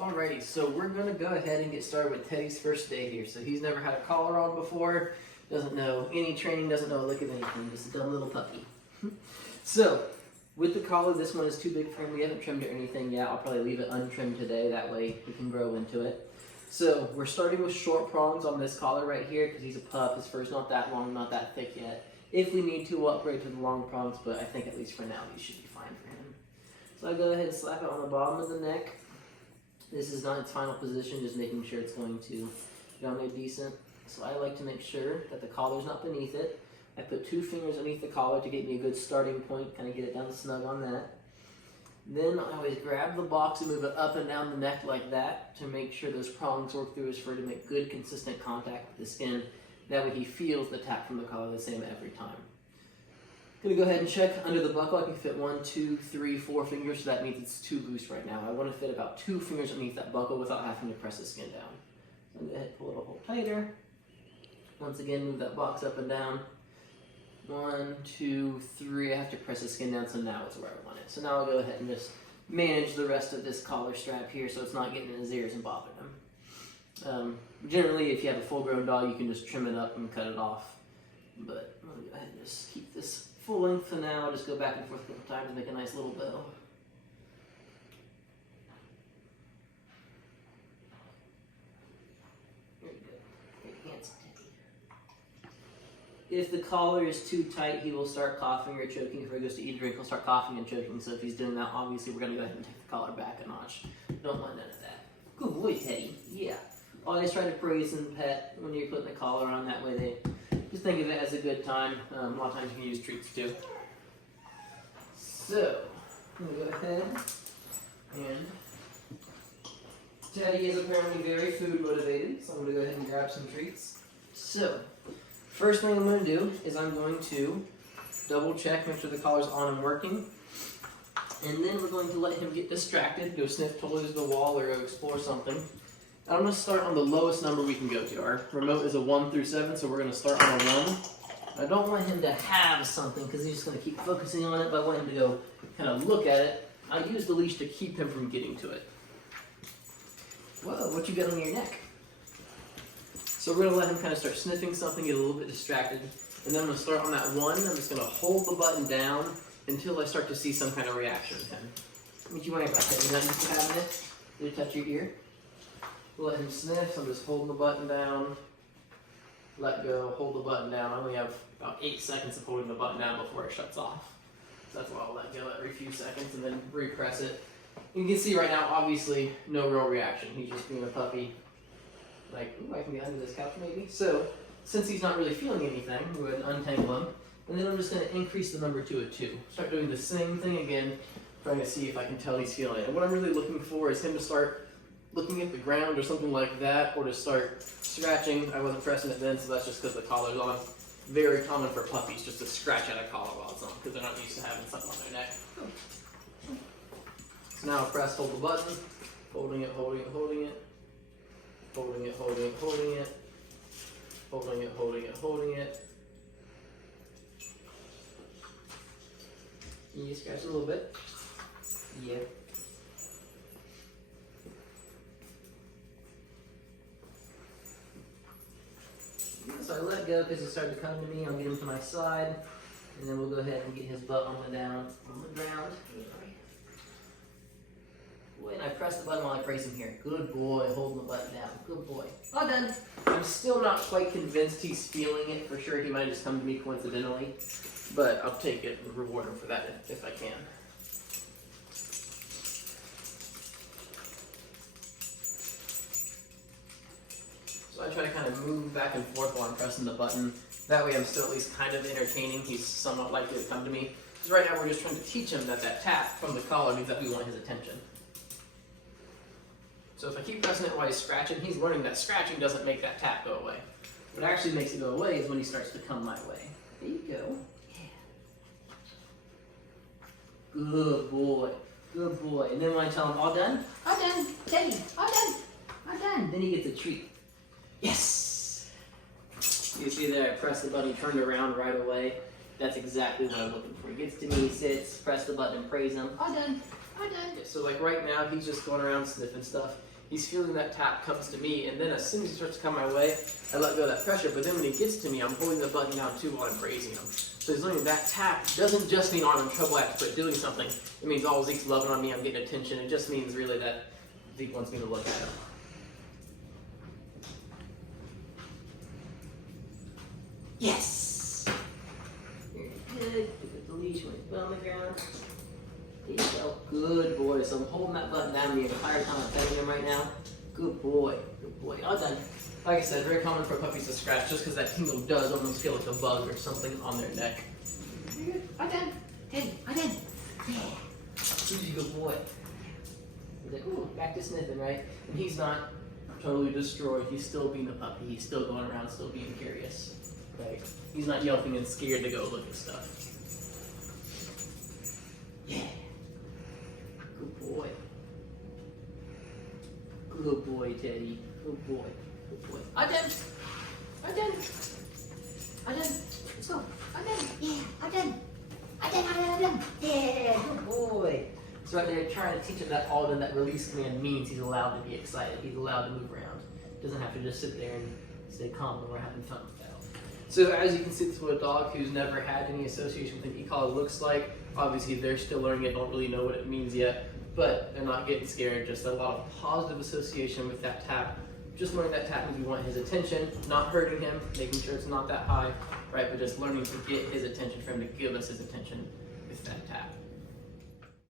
Alrighty, so we're gonna go ahead and get started with Teddy's first day here. So he's never had a collar on before, doesn't know any training, doesn't know a lick of anything, just a dumb little puppy. So, with the collar, this one is too big for him. We haven't trimmed it or anything yet. I'll probably leave it untrimmed today, that way he can grow into it. So, we're starting with short prongs on this collar right here, because he's a pup. His fur's not that long, not that thick yet. If we need to, we'll upgrade to the long prongs, but I think at least for now, these should be fine for him. So I go ahead and slap it on the bottom of the neck. This is not its final position, just making sure it's going to get on there decent. So I like to make sure that the collar's not beneath it. I put 2 fingers underneath the collar to get me a good starting point, kind of get it down snug on that. Then I always grab the box and move it up and down the neck like that to make sure those prongs work through his fur to make good, consistent contact with the skin. That way he feels the tap from the collar the same every time. Gonna go ahead and check under the buckle. I can fit 1, 2, 3, 4 fingers, so that means it's too loose right now. I want to fit about 2 fingers underneath that buckle without having to press the skin down. So I'm gonna go ahead and pull it a little tighter. Once again, move that box up and down. 1, 2, 3. I have to press the skin down, so now it's where I want it. So now I'll go ahead and just manage the rest of this collar strap here so it's not getting in his ears and bothering him. Generally, if you have a full-grown dog, you can just trim it up and cut it off. But I'm gonna go ahead and just keep this full length for now. Just go back and forth a couple times to make a nice little bow. There you go. Great hands, Teddy. If the collar is too tight, he will start coughing or choking. If he goes to eat a drink, he'll start coughing and choking. So if he's doing that, obviously we're gonna go ahead and take the collar back a notch. Don't want none of that. Good boy, Teddy. Yeah. Always try to praise and pet when you're putting the collar on. That way they just think of it as a good time. A lot of times you can use treats too. So, I'm going to go ahead and Teddy is apparently very food motivated, so I'm going to go ahead and grab some treats. So, first thing I'm going to do is I'm going to double check, make sure the collar's on and working. And then we're going to let him get distracted, go sniff toys, the wall, or go explore something. I'm going to start on the lowest number we can go to. Our remote is a 1 through 7, so we're going to start on a 1. I don't want him to have something because he's just going to keep focusing on it, but I want him to go kind of look at it. I use the leash to keep him from getting to it. Whoa, what you got on your neck? So we're going to let him kind of start sniffing something, get a little bit distracted, and then I'm going to start on that 1. I'm just going to hold the button down until I start to see some kind of reaction with him. What you worry about that? You're not used to having it? Did it touch your ear? Let him sniff, so I'm just holding the button down, let go, hold the button down. I only have about 8 seconds of holding the button down before it shuts off. So that's why I'll let go every few seconds and then repress it. You can see right now, obviously, no real reaction. He's just being a puppy. Like, ooh, I can get under this couch maybe. So, since he's not really feeling anything, we'll go ahead and untangle him. And then I'm just going to increase the number to a 2. Start doing the same thing again, trying to see if I can tell he's feeling it. And what I'm really looking for is him to start looking at the ground or something like that, or to start scratching. I wasn't pressing it then, so that's just because the collar's on. Very common for puppies just to scratch at a collar while it's on, because they're not used to having something on their neck. So now press, hold the button, holding it, holding it, holding it, holding it, holding it, holding it, holding it, holding it, holding it. Can you scratch a little bit? Yeah. So I let go because he started to come to me. I'll get him to my side, and then we'll go ahead and get his butt on the ground. Boy, and I press the button while I praise him here. Good boy, holding the button down. Good boy. All done. I'm still not quite convinced he's feeling it for sure. He might just come to me coincidentally, but I'll take it and reward him for that if I can. So I try to kind of move back and forth while I'm pressing the button. That way I'm still at least kind of entertaining. He's somewhat likely to come to me. Because right now we're just trying to teach him that that tap from the collar means that we want his attention. So if I keep pressing it while he's scratching, he's learning that scratching doesn't make that tap go away. What actually makes it go away is when he starts to come my way. There you go. Yeah. Good boy. Good boy. And then when I tell him, all done? All done. Teddy, all done. All done. Then he gets a treat. Yes! You see there, I pressed the button, turned around right away. That's exactly what I'm looking for. He gets to me, he sits, press the button and praise him. All done. All done. So like right now, he's just going around sniffing stuff. he's feeling that tap comes to me, and then as soon as he starts to come my way, I let go of that pressure, but then when he gets to me, I'm holding the button down too while I'm raising him. So he's learning that tap doesn't just mean I'm in trouble, I have to quit doing something. It means, oh, Zeke's loving on me, I'm getting attention. It just means really that Zeke wants me to look at him. Yes! Very good. Put the leash when he's on the ground. There you go. Good boy. So I'm holding that button down the entire time I'm petting him right now. Good boy. Good boy. All done. Like I said, very common for puppies to scratch just because that tingle does almost feel like a bug or something on their neck. Very good. All done. Hey, all done. Yeah. Who's a good boy? He's like, ooh, back to sniffing, right? And he's not totally destroyed. He's still being a puppy. He's still going around, still being curious. Right? He's not yelping and scared to go look at stuff. Yeah. Good boy. Good boy, Teddy. Good boy. Good boy. I'm done. I'm done. I'm done. Let's go. I'm done. Yeah, I'm done. I'm done. I'm done. Yeah, good boy. So right there, trying to teach him that all that release command means he's allowed to be excited. He's allowed to move around. Doesn't have to just sit there and stay calm when we're having fun with that. So as you can see, this is what a dog who's never had any association with an e-collar looks like. Obviously, they're still learning it, don't really know what it means yet, but they're not getting scared. Just a lot of positive association with that tap. Just learning that tap means we want his attention, not hurting him, making sure it's not that high, right? But just learning to get his attention for him to give us his attention with that tap.